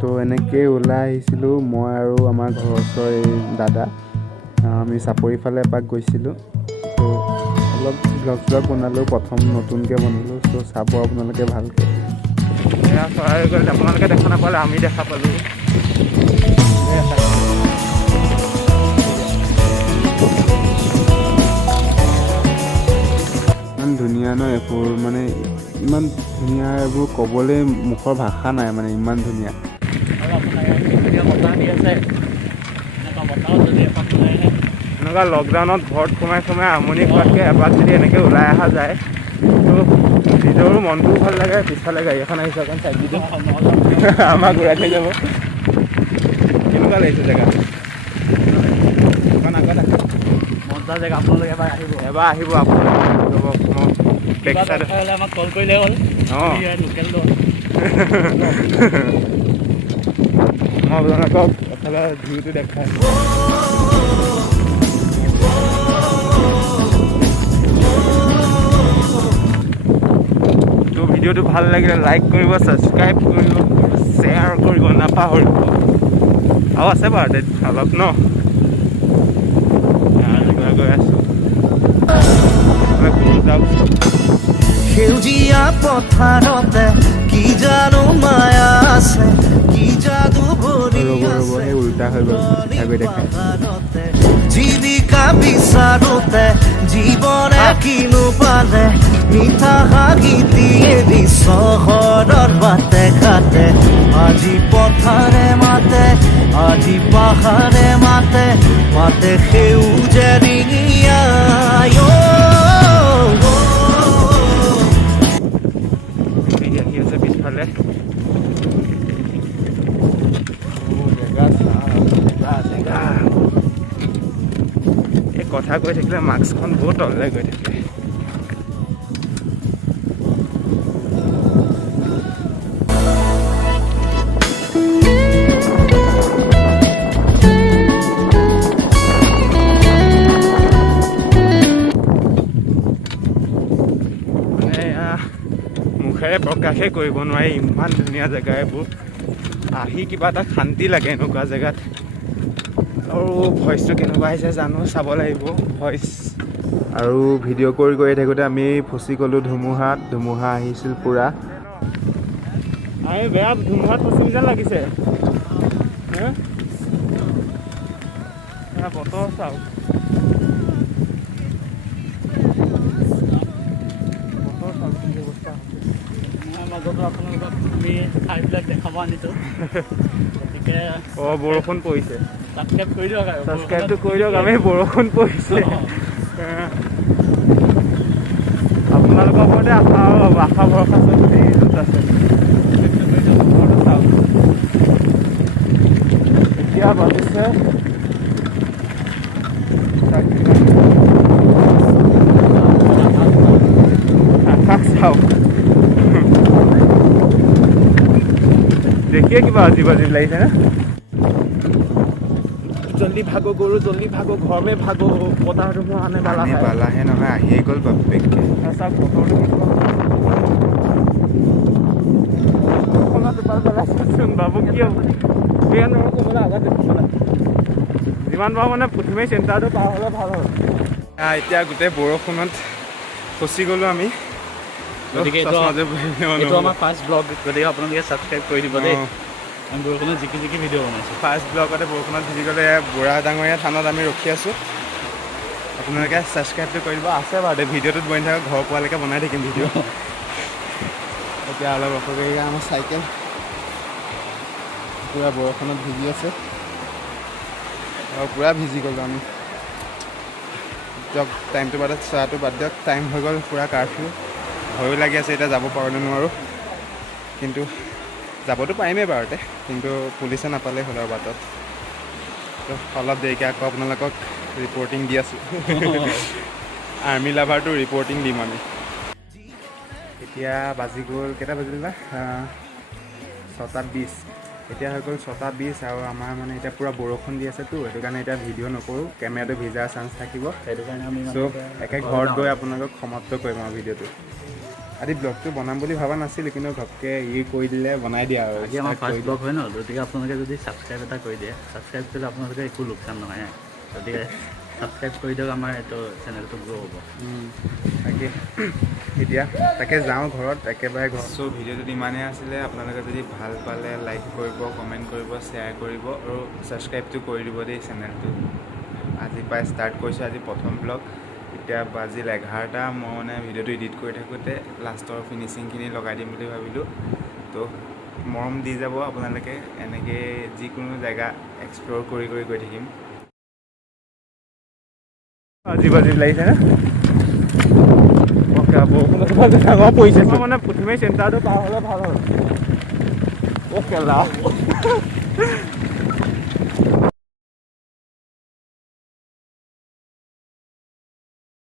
তো এনেকৈ ওলাই আহিছিলোঁ মই আৰু আমাৰ ঘৰৰ ওচৰৰ এই দাদা আমি চাপৰি ফালে এপাক গৈছিলোঁ। তো অলপ ব্লগ বনালোঁ, প্ৰথম নতুনকৈ বনালোঁ, ত' চাব আপোনালোকে ভালকৈ। চৰাই গ'ল, আপোনালোকে দেখা নাপালে আমি দেখা পালোঁ। ইমান ধুনীয়া ন এইবোৰ, মানে ইমান ধুনীয়া, এইবোৰ ক'বলৈ মুখৰ ভাষা নাই, মানে ইমান ধুনীয়া। এনেকুৱা লকডাউনত ঘৰত সোমাই আমনি কৰাতকৈ এবাৰ যদি এনেকৈ ওলাই অহা যায় তো নিজৰো মনটোও ভাল লাগে। পিছফালে গাড়ী এখন আহিছে, অকণ চাই দিওঁ, আমাক ঘূৰাই থৈ যাব। কেনেকুৱা লাগিছে জেগা? মজা জেগা, আপোনালোকে এবাৰ আহিব আপোনালোকে আমাক কল কৰিলে হ'ল। লোকেল মই আপোনালোকক এফালে ভিউটো দেখাই। তো ভিডিঅ'টো ভাল লাগিলে লাইক কৰিব, ছাবস্ক্ৰাইব কৰিব, শ্বেয়াৰ কৰিব নাপাহৰিব। আৰু আছে বাৰু অলপ ন গৈ আছোঁ। সেউজীয়া পথাৰতে কি জানো মায়া আছে, কি যাদু ভৰি আছে, সেই উল্টা হৈ গ'ল, জীৱিকা বিচাৰোতে জীৱনে কিনো পালে, মিঠা হাগিতিয়ে দি চহৰৰ বাটে ঘাটে, আজি পথাৰে মাতে, আজি পাহাৰে মাতে, মাতে সেউজে ৰিঙিয়া। আহি আছে পিছফালে এই কথা কৈ থাকিলে মাস্কখন বহুত তললৈ গৈ থাকে। মুখেৰে প্ৰকাশে কৰিব নোৱাৰি, ইমান ধুনীয়া জেগা এইবোৰ। আহি কিবা এটা শান্তি লাগে এনেকুৱা জেগাত। আৰু ভইচটো কেনেকুৱা আহিছে জানো, চাব লাগিব ভইচ। আৰু ভিডিঅ' কৰি থাকোঁতে আমি ফচি গ'লোঁ ধুমুহাত। ধুমুহা আহিছিল পূৰা। বেয়া ধুমুহাত ফচিম যেন লাগিছে। বতৰ চাওক, মাজতো আপোনালোকক আমি ঠাইবিলাক দেখাব আনিছোঁ। গতিকে বৰষুণ পৰিছে, ছাবস্ক্ৰাইব কৰি দিয়ক আৰু ছাবস্ক্ৰাইবটো কৰি দিয়ক। আমি বৰষুণ পৰিছে, আপোনালোকৰ ওপৰতে আশা ভৰসা চব আছে। এতিয়া বাজিছে আকাশ চাওক, দেখিয়ে কিবা আজিব লাগিছে না। জল্দি ভাগো গৰু, জল্দি ভাগো ঘৰ মে ভাগো, বতাহ ধুমুহা আনে বালাহে নহয়, আহিয়ে গ'ল বাপেকে। চাওক বতৰটো বাবু কি হ'ব, যিমান পাৰোঁ মানে প্ৰথমেই চেণ্টাৰটো পাৰ হ'লে ভাল হ'ল। এতিয়া গোটেই বৰষুণত ফচি গ'লোঁ আমি। গতিকে এইটো আমাৰ ফাৰ্ষ্ট ব্লগ, গতিকে আপোনালোকে ছাবস্ক্ৰাইব কৰি দিব দেই। আমি বৰষুণত জিকি ভিডিঅ' বনাইছোঁ। ফাৰ্ষ্ট ব্লগতে বৰষুণত ভিজি গ'লে বুঢ়া ডাঙৰীয়া থানত আমি ৰখি আছোঁ। আপোনালোকে ছাবস্ক্ৰাইবটো কৰি দিব। আছে বাৰু ভিডিঅ'টোত বনি থাকক, ঘৰ পোৱালৈকে বনাই থাকিম ভিডিঅ'। এতিয়া অলপ ৰখি আমাৰ চাইকেল পূৰা বৰষুণত ভিজি আছে আৰু পূৰা ভিজি গ'লোঁ আমি। দিয়ক টাইমটো বাদ চোৱাটো বাদ দিয়ক, টাইম হৈ গ'ল পূৰা কাৰফিউ। ভয়ো লাগি আছে এতিয়া যাব পাৰোঁ নোৱাৰোঁ, কিন্তু যাবতো পাৰিমেই বাৰুতে, কিন্তু পুলিচে নাপালেই হ'ল আৰু বাটত। তো অলপ দেৰিকৈ আকৌ আপোনালোকক ৰিপৰ্টিং দি আছোঁ। আৰ্মি লাভাৰটো ৰিপৰ্টিং দিম আমি। এতিয়া বাজি গ'ল, কেইটা বাজিল বা 6:20। এতিয়া হৈ গ'ল 6:20 আৰু আমাৰ মানে এতিয়া পূৰা বৰষুণ দি আছেতো, সেইটো কাৰণে এতিয়া ভিডিঅ' নকৰোঁ, কেমেৰাটো ভিজাৰ চান্স থাকিব। সেইটো কাৰণে আমি একে ঘৰত গৈ আপোনালোকক সমাপ্ত কৰিম আৰু ভিডিঅ'টো। আজি ব্লগটো বনাম বুলি ভবা নাছিলোঁ, কিন্তু ঘপকৈ ই কৰি দিলে বনাই দিয়া আৰু আজি আমাৰ start ফাৰ্ষ্ট কৰি ব্লগ হয় ন, গতিকে আপোনালোকে যদি ছাবস্ক্ৰাইব এটা কৰি দিয়ে, ছাবস্ক্ৰাইব কৰিলে আপোনালোকে একো লোকচান নহয়, গতিকে ছাবস্ক্ৰাইব কৰি দিয়ক, আমাৰ এইটো চেনেলটো গ্ৰ' হ'ব। তাকে এতিয়া তাকে যাওঁ ঘৰত, একেবাৰে ঘৰত। চ' ভিডিঅ'টোত ইমানেই আছিলে। আপোনালোকে যদি ভাল পালে লাইক কৰিব, কমেণ্ট কৰিব, শ্বেয়াৰ কৰিব আৰু ছাবস্ক্ৰাইবটো কৰি দিব দেই চেনেলটো। আজিৰ পৰা ষ্টাৰ্ট কৰিছোঁ, আজি প্ৰথম ব্লগ। এতিয়া বাজিল 11টা। মই মানে ভিডিঅ'টো এডিট কৰি থাকোঁতে লাষ্টৰ ফিনিচিংখিনি লগাই দিম বুলি ভাবিলোঁ। তো মৰম দি যাব আপোনালোকে, এনেকৈ যিকোনো জেগা এক্সপ্ল'ৰ কৰি কৰি গৈ থাকিম। আজি লাগিছেনে? বৰষুণ পৰিছে মানে পুথিমাৰী চেণ্টাৰটো পাৰ হ'লে ভাল হ'ল।